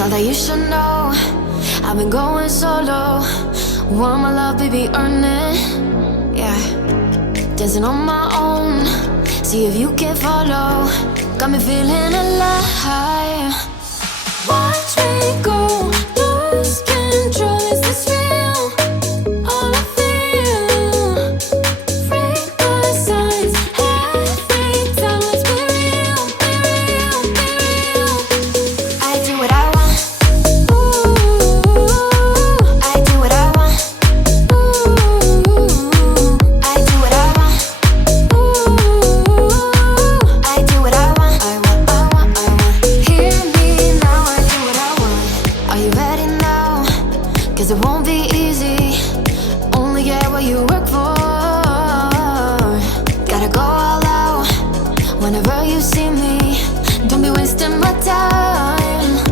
Thought that you should know I've been going solo. Want my love, baby, earn it. Yeah, dancing on my own. See if you can follow. Got me feeling alive. Watch me go, lose control. Is this real? All I feel. Free my signs. Every time, let's be real, be real, be real. I do what I want. Ooh, I do what I want. Ooh, I do what I want. Ooh, I do what I want. I want. Hear me now, I do what I want. Are you ready now? 'Cause it won't be easy. Only get what you work for. Gotta go all out whenever you see me. Don't be wasting my time.